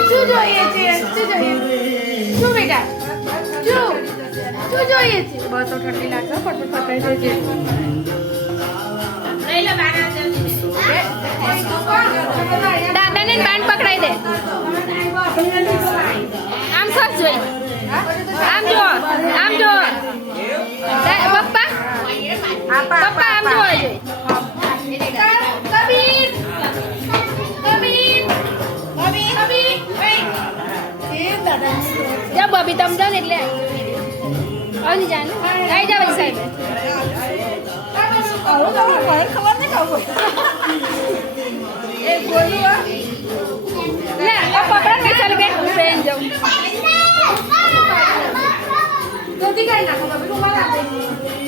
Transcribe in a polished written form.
શું જોઈએ છે શું જોઈએ શું બેટા શું શું જોઈએ છે બસ ઠંડી લાગે ફટફટ પકડી દેજે દાદાને બાંધ પકડાઈ દે આમ સર જોઈ આમ જો પપ્પા પપ્પા આમ જો કબીર જા બબી તમ જાન એટલે આવી જાન આવી જા બધી સાહેબ ખબર નહીં કહું એ બોલું ના પકડ કે ચાલ બેઠ બેન જાઉં જલ્દી કરી નાખો બબી રૂમાલ આપે